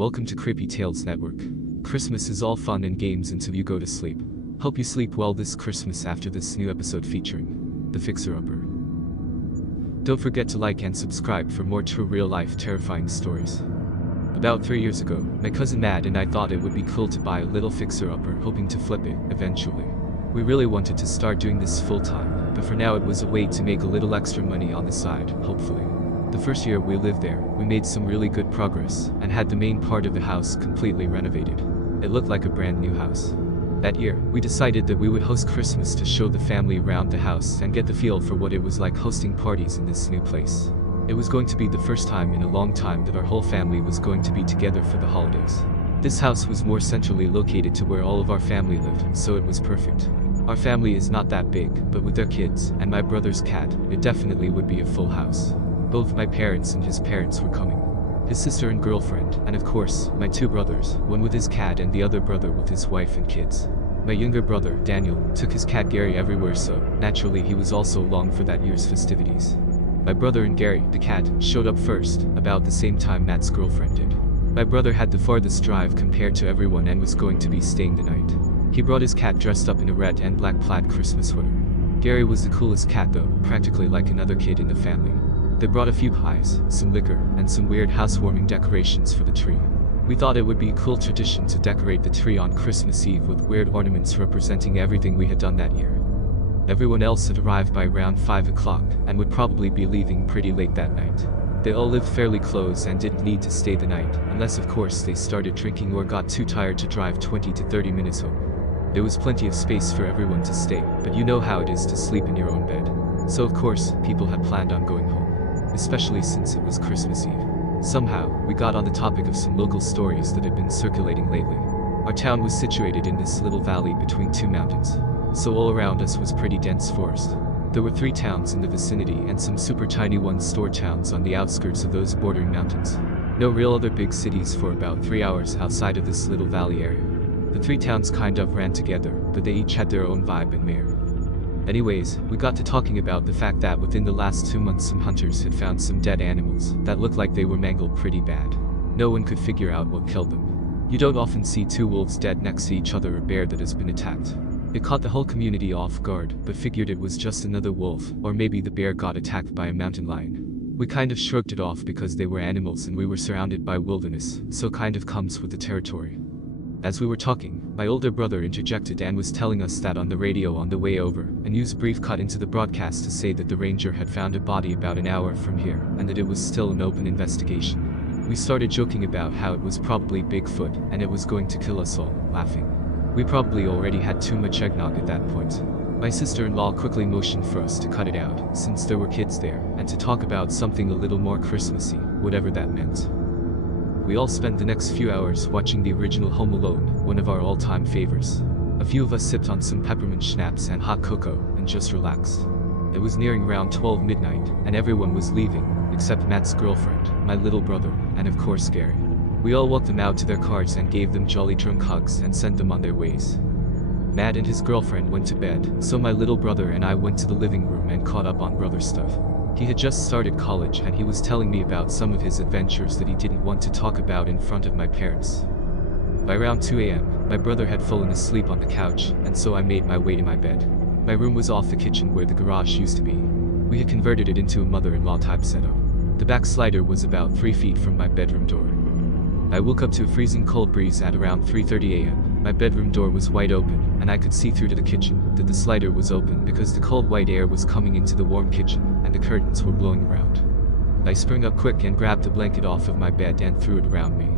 Welcome to Creepy Tales Network. Christmas is all fun and games until you go to sleep. Hope you sleep well this Christmas after this new episode featuring the FIXER. Don't forget to like and subscribe for more true real-life terrifying stories. About 3 years ago, my cousin Matt and I thought it would be cool to buy a little fixer-upper, hoping to flip it eventually. We really wanted to start doing this full-time, but for now it was a way to make a little extra money on the side, hopefully. The first year we lived there, we made some really good progress, and had the main part of the house completely renovated. It looked like a brand new house. That year, we decided that we would host Christmas to show the family around the house and get the feel for what it was like hosting parties in this new place. It was going to be the first time in a long time that our whole family was going to be together for the holidays. This house was more centrally located to where all of our family lived, so it was perfect. Our family is not that big, but with their kids, and my brother's cat, it definitely would be a full house. Both my parents and his parents were coming. His sister and girlfriend, and of course, my two brothers, one with his cat and the other brother with his wife and kids. My younger brother, Daniel, took his cat Gary everywhere, so naturally he was also along for that year's festivities. My brother and Gary, the cat, showed up first, about the same time Matt's girlfriend did. My brother had the farthest drive compared to everyone and was going to be staying the night. He brought his cat dressed up in a red and black plaid Christmas sweater. Gary was the coolest cat though, practically like another kid in the family. They brought a few pies, some liquor, and some weird housewarming decorations for the tree. We thought it would be a cool tradition to decorate the tree on Christmas Eve with weird ornaments representing everything we had done that year. Everyone else had arrived by around 5 o'clock, and would probably be leaving pretty late that night. They all lived fairly close and didn't need to stay the night, unless of course they started drinking or got too tired to drive 20 to 30 minutes home. There was plenty of space for everyone to stay, but you know how it is to sleep in your own bed. So of course, people had planned on going home. Especially since it was Christmas Eve. Somehow, we got on the topic of some local stories that had been circulating lately. Our town was situated in this little valley between two mountains, so all around us was pretty dense forest. There were 3 towns in the vicinity and some super tiny one-store towns on the outskirts of those bordering mountains. No real other big cities for about 3 hours outside of this little valley area. The 3 towns kind of ran together, but they each had their own vibe and mayor. Anyways, we got to talking about the fact that within the last 2 months some hunters had found some dead animals that looked like they were mangled pretty bad. No one could figure out what killed them. You don't often see 2 wolves dead next to each other or a bear that has been attacked. It caught the whole community off guard, but figured it was just another wolf, or maybe the bear got attacked by a mountain lion. We kind of shrugged it off because they were animals and we were surrounded by wilderness, so kind of comes with the territory. As we were talking, my older brother interjected and was telling us that on the radio on the way over, a news brief cut into the broadcast to say that the ranger had found a body about an hour from here, and that it was still an open investigation. We started joking about how it was probably Bigfoot, and it was going to kill us all, laughing. We probably already had too much eggnog at that point. My sister-in-law quickly motioned for us to cut it out, since there were kids there, and to talk about something a little more Christmassy, whatever that meant. We all spent the next few hours watching the original Home Alone, one of our all-time favorites. A few of us sipped on some peppermint schnapps and hot cocoa, and just relaxed. It was nearing around 12 midnight, and everyone was leaving, except Matt's girlfriend, my little brother, and of course Gary. We all walked them out to their cars and gave them jolly drunk hugs and sent them on their ways. Matt and his girlfriend went to bed, so my little brother and I went to the living room and caught up on brother stuff. He had just started college and he was telling me about some of his adventures that he didn't want to talk about in front of my parents. By around 2 a.m., my brother had fallen asleep on the couch, and so I made my way to my bed. My room was off the kitchen where the garage used to be. We had converted it into a mother-in-law type setup. The back slider was about 3 feet from my bedroom door. I woke up to a freezing cold breeze at around 3:30 a.m. My bedroom door was wide open, and I could see through to the kitchen that the slider was open because the cold white air was coming into the warm kitchen, and the curtains were blowing around. I sprang up quick and grabbed the blanket off of my bed and threw it around me.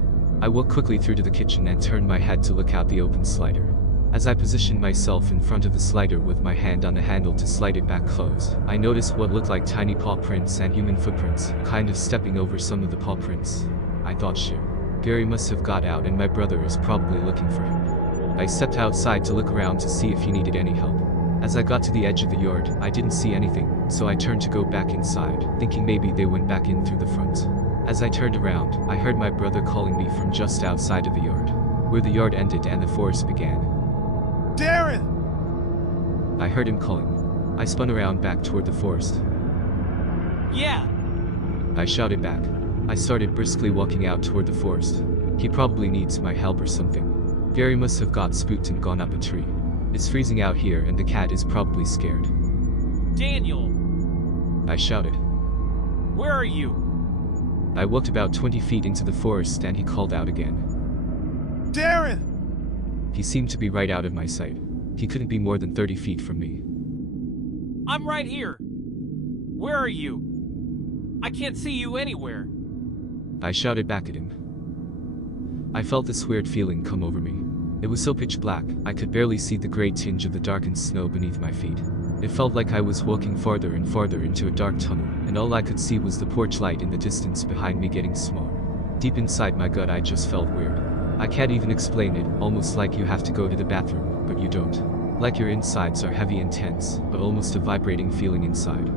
I walked quickly through to the kitchen and turned my head to look out the open slider. As I positioned myself in front of the slider with my hand on the handle to slide it back close, I noticed what looked like tiny paw prints and human footprints, kind of stepping over some of the paw prints. I thought shit. Gary must have got out and my brother is probably looking for him. I stepped outside to look around to see if he needed any help. As I got to the edge of the yard, I didn't see anything, so I turned to go back inside, thinking maybe they went back in through the front. As I turned around, I heard my brother calling me from just outside of the yard, where the yard ended and the forest began. Darren! I heard him calling. I spun around back toward the forest. Yeah! I shouted back. I started briskly walking out toward the forest. He probably needs my help or something. Gary must have got spooked and gone up a tree. It's freezing out here and the cat is probably scared. Daniel! I shouted. Where are you? I walked about 20 feet into the forest and he called out again. Darren! He seemed to be right out of my sight. He couldn't be more than 30 feet from me. I'm right here. Where are you? I can't see you anywhere. I shouted back at him. I felt this weird feeling come over me. It was so pitch black, I could barely see the gray tinge of the darkened snow beneath my feet. It felt like I was walking farther and farther into a dark tunnel, and all I could see was the porch light in the distance behind me getting smaller. Deep inside my gut I just felt weird. I can't even explain it, almost like you have to go to the bathroom, but you don't. Like your insides are heavy and tense, but almost a vibrating feeling inside.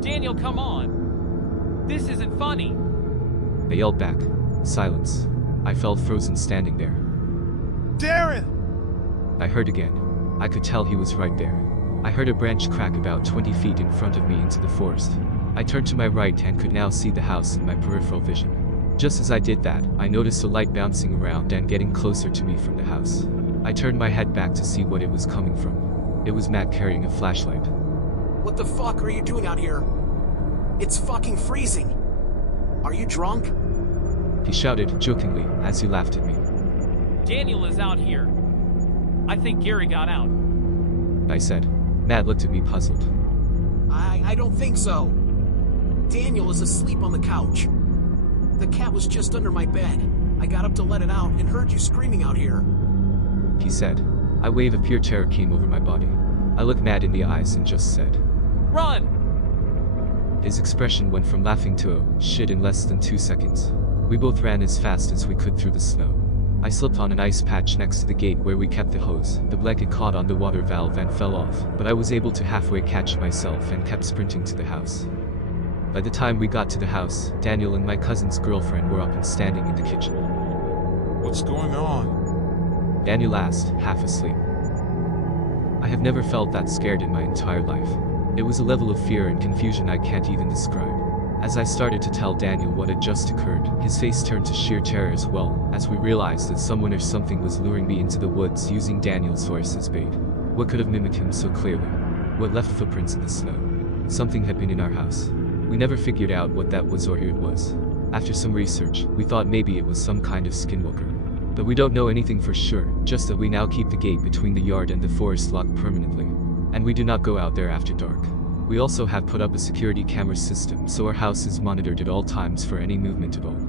Daniel, come on. This isn't funny. I yelled back. Silence. I felt frozen standing there. Darren! I heard again. I could tell he was right there. I heard a branch crack about 20 feet in front of me into the forest. I turned to my right and could now see the house in my peripheral vision. Just as I did that, I noticed a light bouncing around and getting closer to me from the house. I turned my head back to see what it was coming from. It was Matt carrying a flashlight. What the fuck are you doing out here? It's fucking freezing. Are you drunk? He shouted jokingly as he laughed at me. Daniel is out here. I think Gary got out. I said. Matt looked at me puzzled. I don't think so. Daniel is asleep on the couch. The cat was just under my bed. I got up to let it out and heard you screaming out here. He said. A wave of pure terror came over my body. I looked Matt in the eyes and just said, Run! His expression went from laughing to oh, shit in less than 2 seconds. We both ran as fast as we could through the snow. I slipped on an ice patch next to the gate where we kept the hose. The blanket caught on the water valve and fell off, but I was able to halfway catch myself and kept sprinting to the house. By the time we got to the house, Daniel and my cousin's girlfriend were up and standing in the kitchen. What's going on? Daniel asked, half asleep. I have never felt that scared in my entire life. It was a level of fear and confusion I can't even describe. As I started to tell Daniel what had just occurred, his face turned to sheer terror as well, as we realized that someone or something was luring me into the woods using Daniel's voice as bait. What could have mimicked him so clearly? What left footprints in the snow? Something had been in our house. We never figured out what that was or who it was. After some research, we thought maybe it was some kind of skinwalker. But we don't know anything for sure, just that we now keep the gate between the yard and the forest locked permanently. And we do not go out there after dark. We also have put up a security camera system so our house is monitored at all times for any movement at all.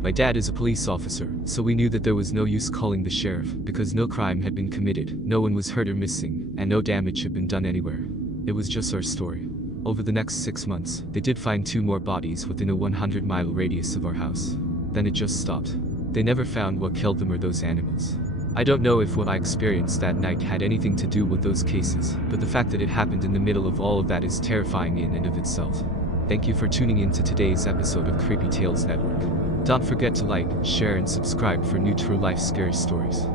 My dad is a police officer, so we knew that there was no use calling the sheriff because no crime had been committed, no one was hurt or missing, and no damage had been done anywhere. It was just our story. Over the next 6 months, they did find 2 more bodies within a 100-mile radius of our house. Then it just stopped. They never found what killed them or those animals. I don't know if what I experienced that night had anything to do with those cases, but the fact that it happened in the middle of all of that is terrifying in and of itself. Thank you for tuning in to today's episode of Creepy Tales Network. Don't forget to like, share and subscribe for new true life scary stories.